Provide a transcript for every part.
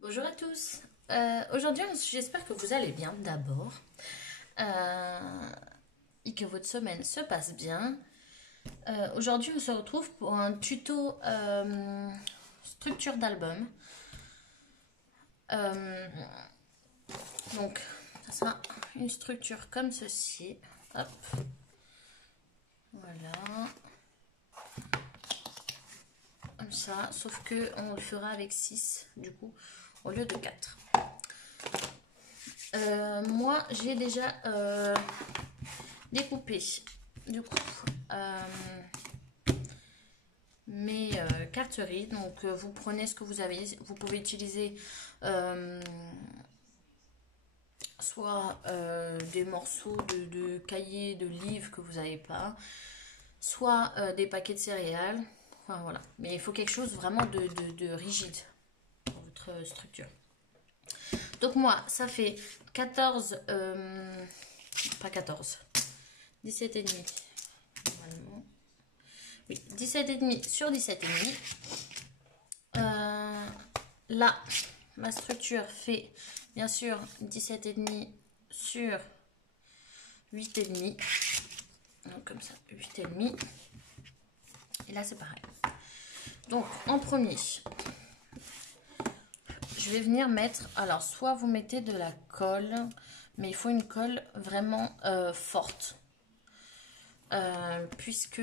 Bonjour à tous. Aujourd'hui, j'espère que vous allez bien d'abord et que votre semaine se passe bien. Aujourd'hui, on se retrouve pour un tuto structure d'album. Euh, donc, ça sera une structure comme ceci. Hop. Voilà. Comme ça, sauf que on le fera avec 6 du coup, au lieu de 4. Moi, j'ai déjà découpé du coup mes carteries. Donc, vous prenez ce que vous avez. Vous pouvez utiliser soit des morceaux de cahiers, de livres que vous n'avez pas, soit des paquets de céréales. Enfin, voilà. Mais il faut quelque chose vraiment de rigide pour votre structure. Donc moi, ça fait 14, pas 14, 17 et demi, normalement. Oui, 17 et demi sur 17 et demi. Là, ma structure fait bien sûr 17 et demi sur 8 et demi. Donc comme ça, 8 et demi. Et là, c'est pareil. Donc en premier, je vais venir mettre, alors soit vous mettez de la colle, mais il faut une colle vraiment forte. Puisque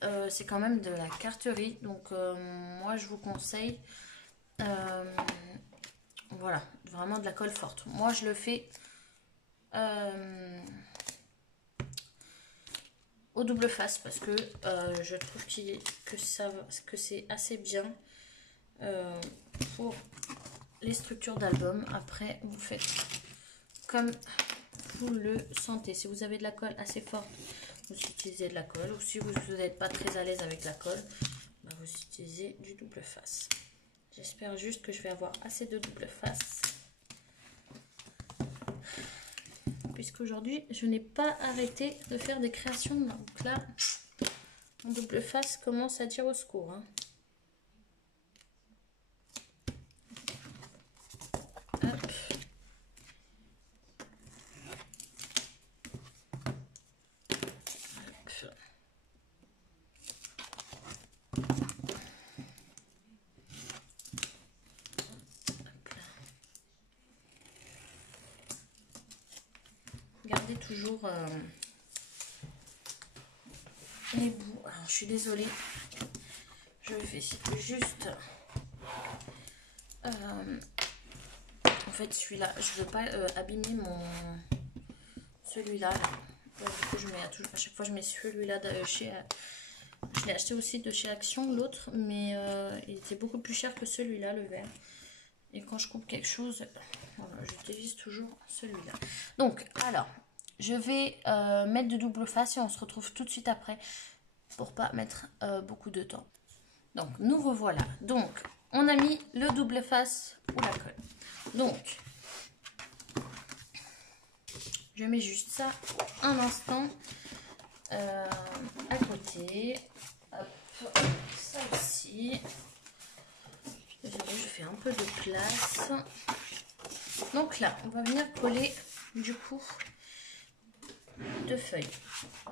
c'est quand même de la carterie. Donc moi je vous conseille voilà, vraiment de la colle forte. Moi je le fais au double face parce que je trouve que c'est assez bien pour les structures d'album. Après vous faites comme vous le sentez. Si vous avez de la colle assez forte, vous utilisez de la colle. Ou si vous n'êtes pas très à l'aise avec la colle, bah vous utilisez du double face. J'espère juste que je vais avoir assez de double face. Puisqu'aujourd'hui, je n'ai pas arrêté de faire des créations. Donc là, mon double face commence à dire au secours. Hein. Hop. Gardez toujours les bouts. Alors, je suis désolée. Je vais juste... en fait, celui-là, je veux pas abîmer mon... Celui-là. Du coup, je mets à chaque fois, je mets celui-là de chez... je l'ai acheté aussi de chez Action, l'autre, mais il était beaucoup plus cher que celui-là, le vert. Et quand je coupe quelque chose, voilà, je dévisse toujours celui-là. Donc, alors, je vais mettre de double face et on se retrouve tout de suite après pour pas mettre beaucoup de temps. Donc, nous revoilà. Donc, on a mis le double face ou la colle. Donc, je mets juste ça un instant à côté. Hop, ça aussi. Je fais un peu de place. Donc là, on va venir coller du coup deux feuilles.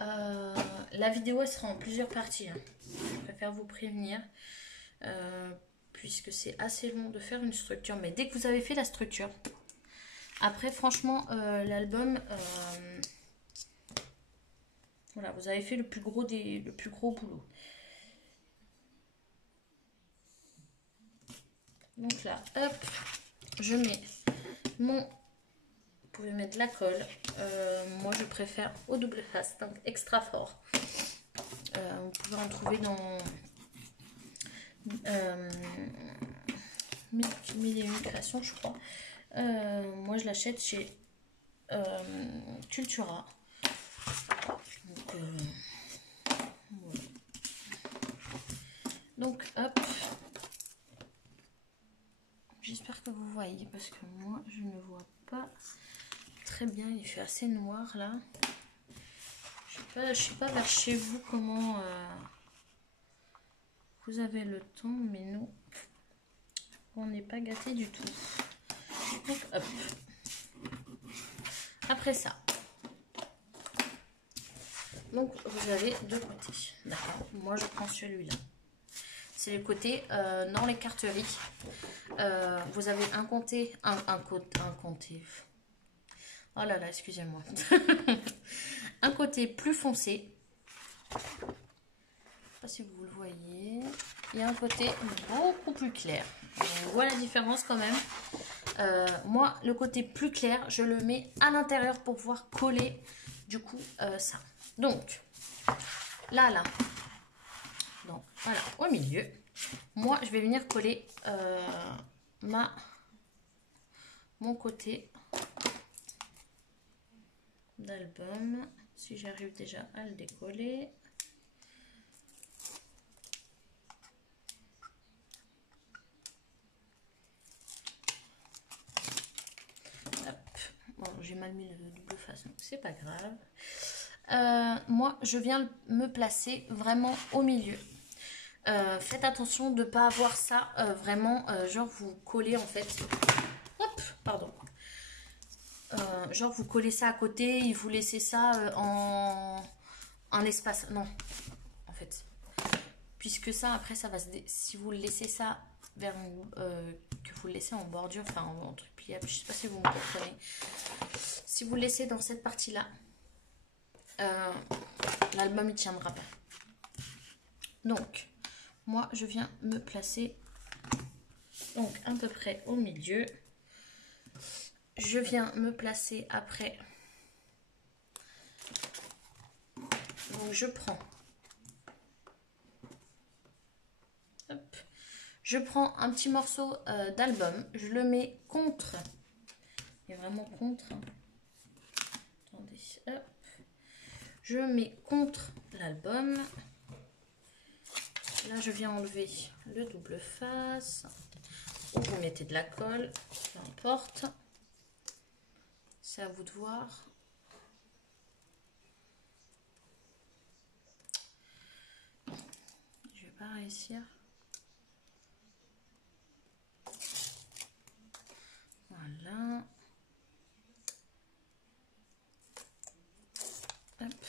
La vidéo elle sera en plusieurs parties. Hein. Je préfère vous prévenir. Puisque c'est assez long de faire une structure. Mais dès que vous avez fait la structure, après franchement l'album, voilà, vous avez fait le plus gros boulot. Donc là, hop, je mets mon... Vous pouvez mettre de la colle. Moi, je préfère au double face, donc extra fort. Vous pouvez en trouver dans Mille et une créations, je crois. Moi, je l'achète chez Cultura. Donc, voilà. Donc, hop. J'espère que vous voyez parce que moi, je ne vois pas très bien. Il fait assez noir là. Je sais pas vers chez vous comment vous avez le temps, mais nous, On n'est pas gâté du tout. Donc, hop. Après ça, donc vous avez deux côtés. D'accord. Moi, je prends celui-là. C'est le côté dans les carteries. Vous avez un côté, un côté. Oh là là, excusez-moi. Un côté plus foncé. Je ne sais pas si vous le voyez. Il y a un côté beaucoup plus clair. On voit la différence quand même. Moi, le côté plus clair, je le mets à l'intérieur pour pouvoir coller du coup ça. Donc, là. Donc, voilà, au milieu. Moi, je vais venir coller mon côté d'album. Si j'arrive déjà à le décoller. Bon, j'ai mal mis le double face, donc c'est pas grave. Moi, je viens me placer vraiment au milieu. Faites attention de ne pas avoir ça vraiment, genre vous collez en fait. Hop, pardon. Genre vous collez ça à côté et vous laissez ça en espace. Non, en fait. Puisque ça, après, ça va se... Si vous laissez ça vers que vous le laissez en bordure, enfin en truc pliable, je sais pas si vous me comprenez. Si vous le laissez dans cette partie-là, l'album il tiendra pas. Donc, moi, je viens me placer donc à peu près au milieu. Je viens me placer après. Donc, je prends. Hop. Je prends un petit morceau d'album. Je le mets contre. Et vraiment contre. Attendez. Hop. Je mets contre l'album. Là, je viens enlever le double face. Ou vous mettez de la colle. Peu importe. C'est à vous de voir. Je vais pas réussir. Voilà. Hop.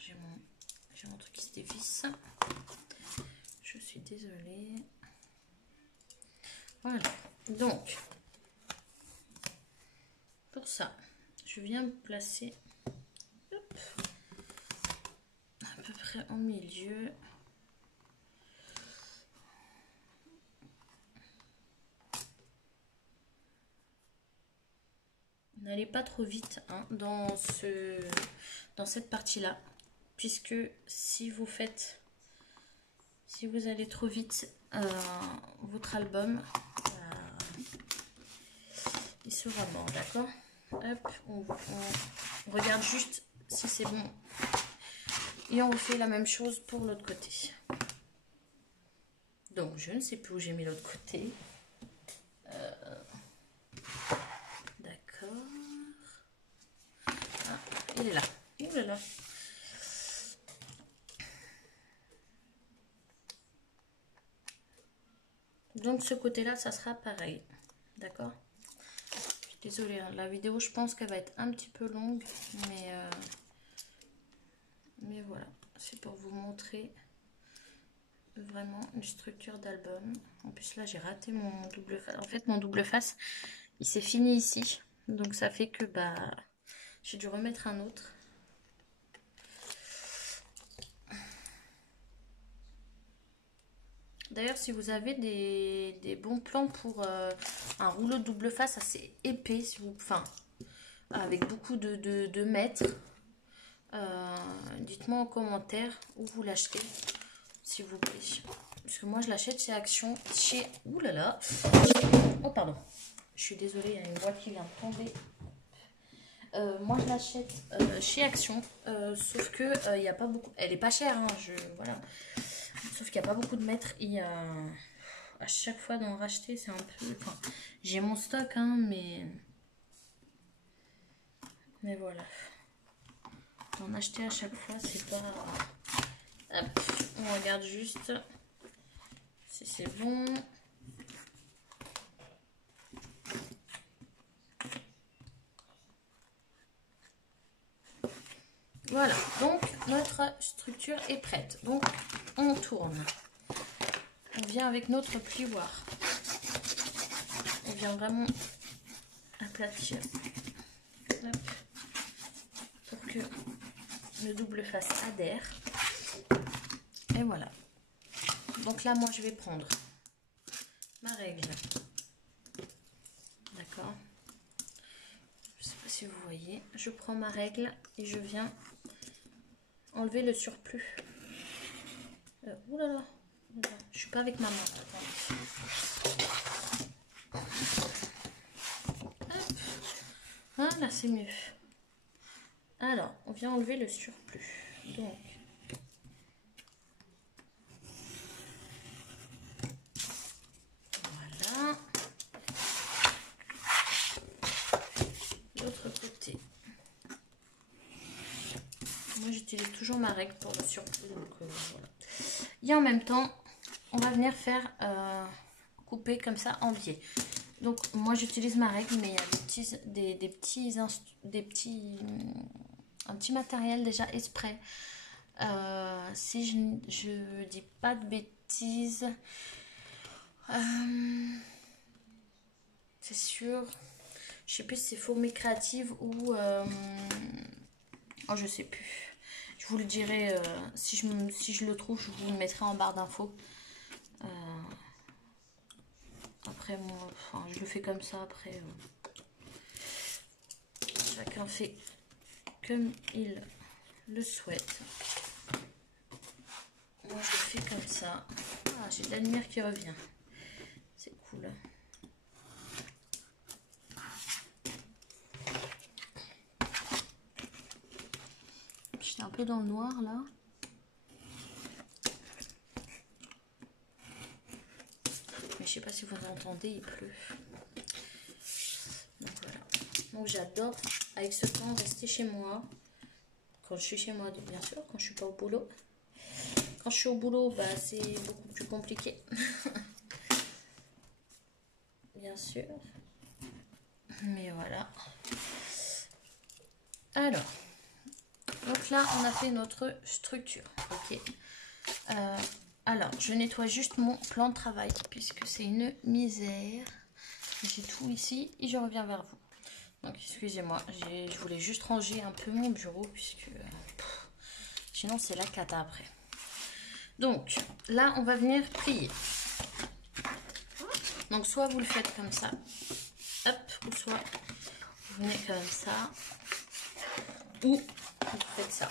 J'ai mon truc qui se dévisse. Je suis désolée. Voilà. Donc, pour ça, je viens me placer hop, à peu près au milieu. N'allez pas trop vite hein, dans cette partie-là, puisque si vous allez trop vite, votre album, il sera mort, d'accord? Hop, on regarde juste si c'est bon. Et on refait la même chose pour l'autre côté. Donc, je ne sais plus où j'ai mis l'autre côté. D'accord. Ah, il est là. Il est là. Donc, ce côté-là, ça sera pareil. D'accord? Désolée, hein, la vidéo, je pense qu'elle va être un petit peu longue, mais voilà, c'est pour vous montrer vraiment une structure d'album. En plus, là, j'ai raté mon double face. En fait, mon double face, il s'est fini ici, donc ça fait que bah, j'ai dû remettre un autre. D'ailleurs, si vous avez des bons plans pour un rouleau de double face assez épais, si vous, enfin, avec beaucoup de mètres, dites-moi en commentaire où vous l'achetez, s'il vous plaît. Parce que moi, je l'achète chez Action, chez... Ouh là là. Oh, pardon. Je suis désolée, il y a une boîte qui vient de tomber. Moi, je l'achète chez Action, sauf que il n'y a pas beaucoup... Elle est pas chère, hein, voilà. Sauf qu'il n'y a pas beaucoup de mètres. Il y a... À chaque fois d'en racheter, c'est un peu... Enfin, j'ai mon stock, hein, mais voilà. D'en acheter à chaque fois, c'est pas... Hop, on regarde juste. si c'est bon. Voilà, donc notre structure est prête. Donc on tourne. On vient avec notre plioir. On vient vraiment aplatir. Hop. Pour que le double face adhère. Et voilà. Donc là, moi, je vais prendre ma règle. D'accord. Je ne sais pas si vous voyez. Je prends ma règle et je viens enlever le surplus. Ouh là là. Je suis pas avec maman. Voilà, c'est mieux. Alors, on vient enlever le surplus. Donc, voilà. L'autre côté. Moi, j'utilise toujours ma règle pour le surplus. Donc, voilà. Et en même temps, on va venir faire couper comme ça en biais. Donc, moi, j'utilise ma règle, mais il y a un petit matériel déjà exprès. Si je dis pas de bêtises, c'est sûr, je sais plus si c'est Fourmi Créative ou oh, je sais plus. Je vous le dirai si je le trouve, je vous le mettrai en barre d'infos. Après, moi, enfin, je le fais comme ça. Après, chacun fait comme il le souhaite. Moi, je le fais comme ça. Ah, j'ai de la lumière qui revient. C'est cool. J'étais un peu dans le noir, là. Mais je sais pas si vous entendez, il pleut. Donc voilà. Donc j'adore avec ce temps rester chez moi. Quand je suis chez moi, bien sûr, quand je suis pas au boulot. Quand je suis au boulot, bah, c'est beaucoup plus compliqué. Bien sûr. Mais voilà. Alors. Donc là, on a fait notre structure. Ok. Alors, je nettoie juste mon plan de travail puisque c'est une misère. J'ai tout ici et je reviens vers vous. Donc, excusez-moi, je voulais juste ranger un peu mon bureau puisque sinon c'est la cata après. Donc, là, on va venir plier. Donc, soit vous le faites comme ça, hop, ou soit vous venez comme ça, ou vous faites ça.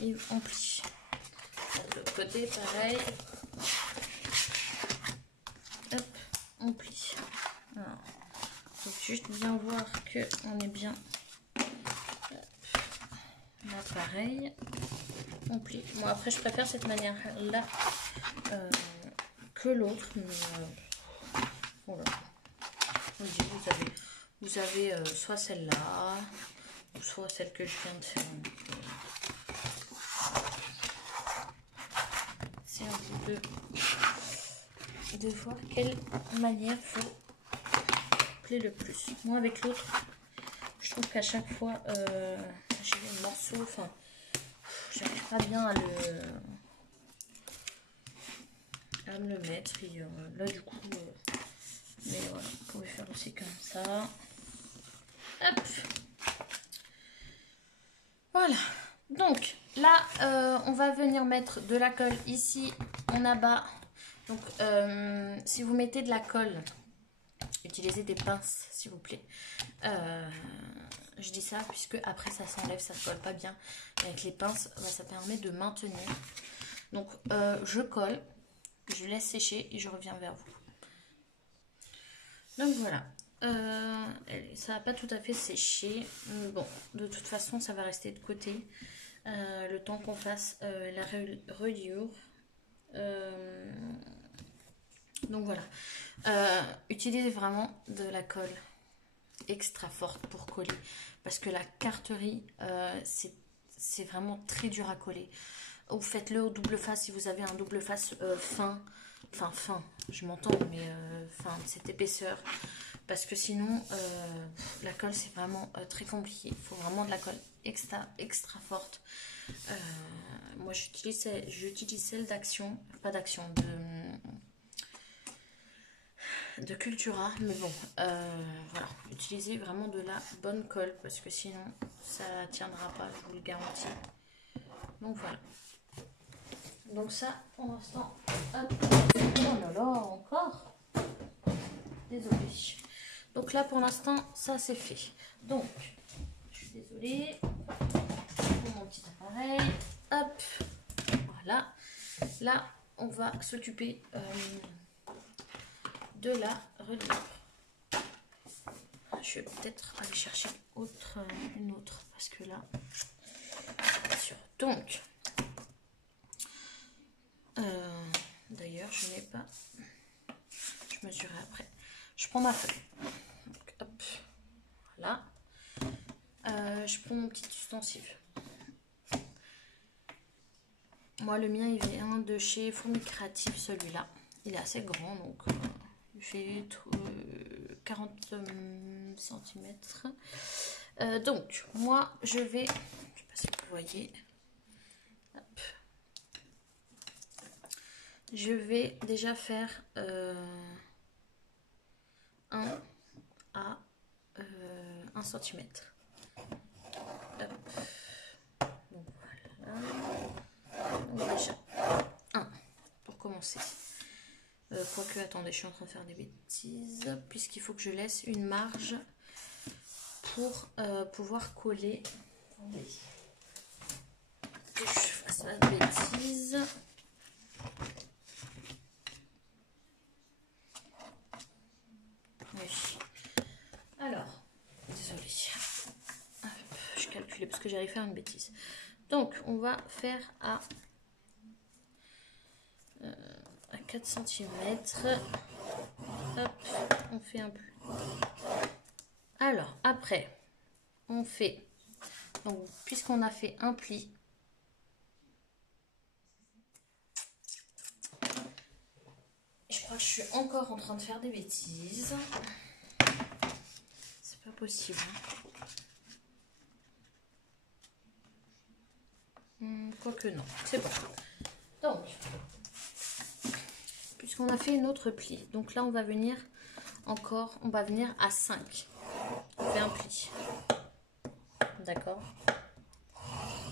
Et on plie. De l'autre côté, pareil. Hop, on plie. Alors, faut juste bien voir que on est bien. Hop. Là, pareil. On plie. Bon, après, je préfère cette manière-là que l'autre. Voilà. Vous avez soit celle-là, ou soit celle que je viens de faire. C'est à vous de voir quelle manière vous plaît le plus. Moi, avec l'autre, je trouve qu'à chaque fois, j'ai le morceau, enfin, j'arrive pas bien à me le mettre. Et là, du coup, mais voilà, vous pouvez faire aussi comme ça. Hop. Voilà. Donc, là, on va venir mettre de la colle ici, en abat. Donc, si vous mettez de la colle, utilisez des pinces, s'il vous plaît. Je dis ça puisque après ça s'enlève, ça ne colle pas bien. Et avec les pinces, bah, ça permet de maintenir. Donc, je colle, je laisse sécher et je reviens vers vous. Donc voilà. Ça n'a pas tout à fait séché. Bon, de toute façon, ça va rester de côté. Le temps qu'on fasse la reliure. Donc voilà. Utilisez vraiment de la colle. extra forte pour coller. Parce que la carterie, c'est vraiment très dur à coller. Ou faites-le au double face si vous avez un double face fin. Enfin, fin, je m'entends, mais fin de cette épaisseur. Parce que sinon, la colle, c'est vraiment très compliqué. Il faut vraiment de la colle extra forte. Moi, j'utilise celle d'Action, pas d'Action, de Cultura. Mais bon, voilà. Utilisez vraiment de la bonne colle parce que sinon, ça tiendra pas, je vous le garantis. Donc, voilà. Donc ça, pour l'instant, hop. Oh là là, encore. Désolée. Donc là, pour l'instant, ça c'est fait. Donc, je suis désolée. Pour mon petit appareil. Hop. Voilà. Là, on va s'occuper de la reliure. Je vais peut-être aller chercher une autre. Parce que là, c'est pas sûr. Donc, d'ailleurs, je n'ai pas... Je mesurerai après. Je prends ma feuille. Donc, hop. Voilà. Je prends mon petit ustensile. Moi, le mien, il vient de chez Fourmi Créative, celui-là. Il est assez grand, donc il fait 40 cm. Donc, moi, je vais... Je ne sais pas si vous voyez. Hop. Je vais déjà faire 1 à 1 cm. Hop. Donc voilà. Donc déjà 1 pour commencer. Quoique, attendez, je suis en train de faire des bêtises. Puisqu'il faut que je laisse une marge pour pouvoir coller. Attendez. Que je fasse pas de bêtises. Oui. Alors, désolée. Je calculais parce que j'allais faire une bêtise. Donc, on va faire à 4 cm. Hop, on fait un pli. Alors, après, on fait... Donc, puisqu'on a fait un pli, je crois que je suis encore en train de faire des bêtises. C'est pas possible. Quoique non, c'est bon. Donc, puisqu'on a fait une autre pli, donc là on va venir encore, on va venir à 5. On fait un pli. D'accord?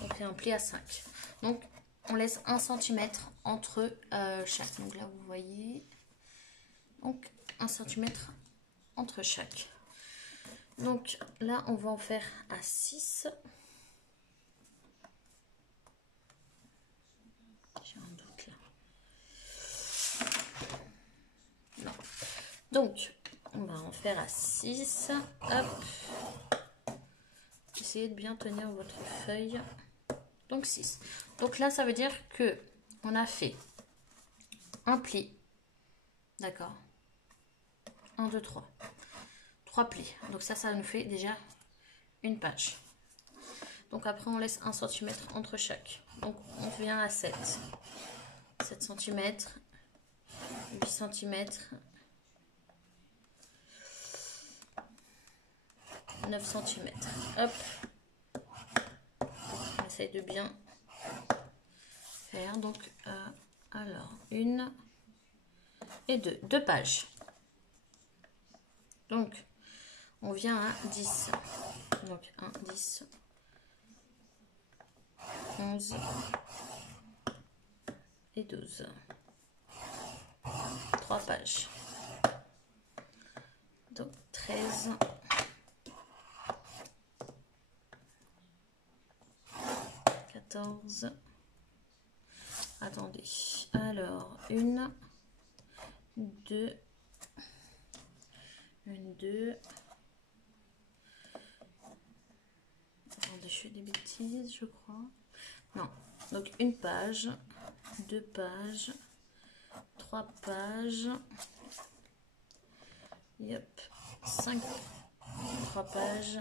On fait un pli à 5. Donc, on laisse 1 cm entre chaque. Donc là, vous voyez. Donc, 1 cm entre chaque. Donc là, on va en faire à 6. J'ai un doute là. Non. Donc, on va en faire à 6. Hop. Essayez de bien tenir votre feuille. Donc 6. Donc là, ça veut dire que on a fait un pli. D'accord. 1, 2, 3. 3 plis. Donc ça nous fait déjà une page. Donc après, on laisse 1 cm entre chaque. Donc on vient à 7. 7 cm. 8 cm. 9 cm. Hop. On essaye de bien faire. Donc, alors, 1 et 2. 2 pages. Donc, on vient à 10. Donc, 1, 10, 11 et 12. 3 pages. Donc, 13. 14. Attendez. Alors, 1, 2. 1, 2. Attendez, je fais des bêtises, je crois. Non. Donc, une page, 2 pages, 3 pages. Yep. 5 3 pages,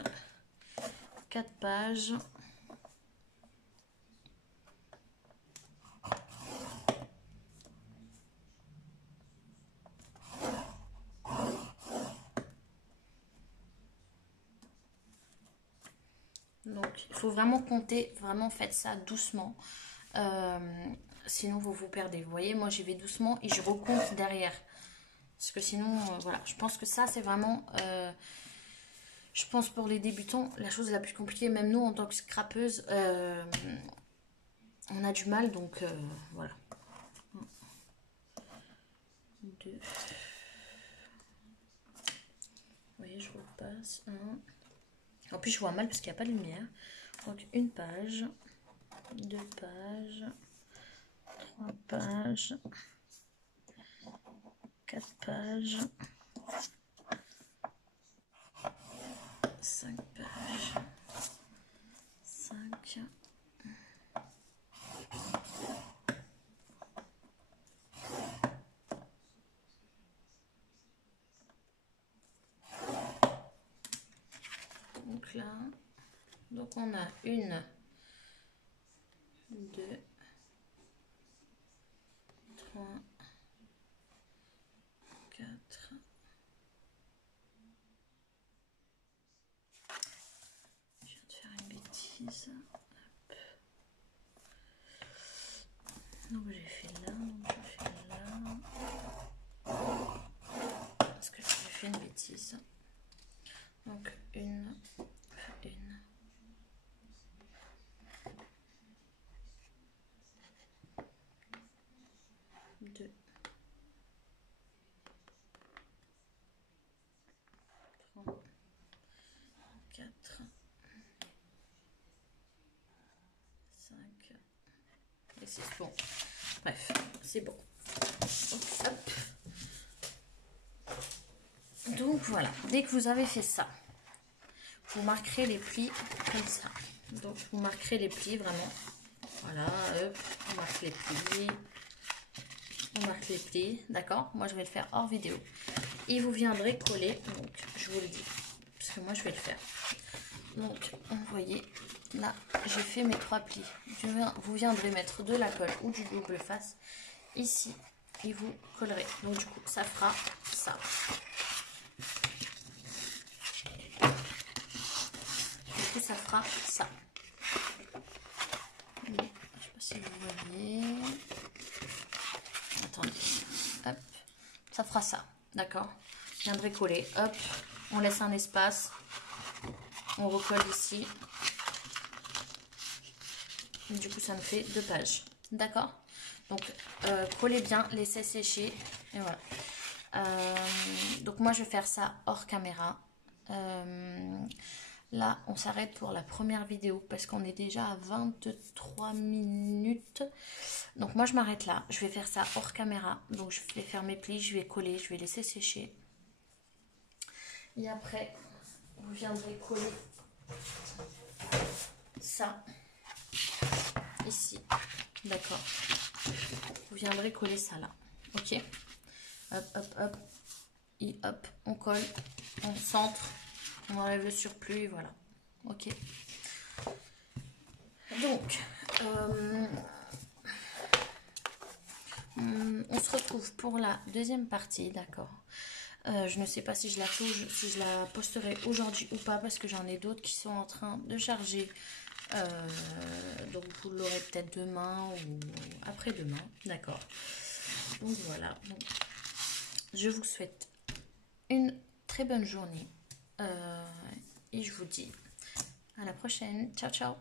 4 pages. Donc, il faut vraiment compter, vraiment faites ça doucement. Sinon, vous vous perdez. Vous voyez, moi, j'y vais doucement et je recompte derrière. Parce que sinon, voilà, je pense que ça, c'est vraiment, je pense pour les débutants, la chose la plus compliquée. Même nous, en tant que scrapeuse, on a du mal, donc voilà. 1, 2. Vous voyez, je repasse. 1. En plus, je vois mal parce qu'il n'y a pas de lumière. Donc, 1 page, 2 pages, 3 pages, 4 pages, 5 pages, 5. Donc là, donc on a 1, 2, 3, 4. Je viens de faire une bêtise. Hop. Donc j'ai fait là, donc je fais là. Parce que j'ai fait une bêtise. Donc 1, 2, 3, 4, 5 et 6. Bon, bref, c'est bon. Hop. Donc voilà, dès que vous avez fait ça, vous marquerez les plis comme ça. Donc vous marquerez les plis vraiment. Voilà, hop, on marque les plis. On marque les plis, d'accord? Moi je vais le faire hors vidéo. Et vous viendrez coller, donc je vous le dis, parce que moi je vais le faire. Donc, vous voyez, là j'ai fait mes 3 plis. Vous viendrez mettre de la colle ou du double face ici et vous collerez. Donc du coup, ça fera ça. Du coup, ça fera ça. Je ne sais pas si vous voyez. Attendez. Hop. Ça fera ça. D'accord? Je viendrai coller. Hop. On laisse un espace. On recolle ici. Et du coup, ça me fait 2 pages. D'accord? Donc, collez bien, laissez sécher. Et voilà. Donc, moi, je vais faire ça hors caméra. Là, on s'arrête pour la première vidéo parce qu'on est déjà à 23 minutes. Donc, moi, je m'arrête là. Je vais faire ça hors caméra. Donc, je vais faire mes plis, je vais coller, je vais laisser sécher. Et après, vous viendrez coller ça ici. D'accord. Vous viendrez coller ça là. Ok. Hop, hop, hop. Et hop, on colle, on centre, on enlève le surplus et voilà. Ok. Donc, on se retrouve pour la deuxième partie, d'accord. Je ne sais pas si je la posterai aujourd'hui ou pas parce que j'en ai d'autres qui sont en train de charger. Donc vous l'aurez peut-être demain ou après-demain, d'accord. Donc voilà. Donc, je vous souhaite une très bonne journée et je vous dis à la prochaine. Ciao, ciao.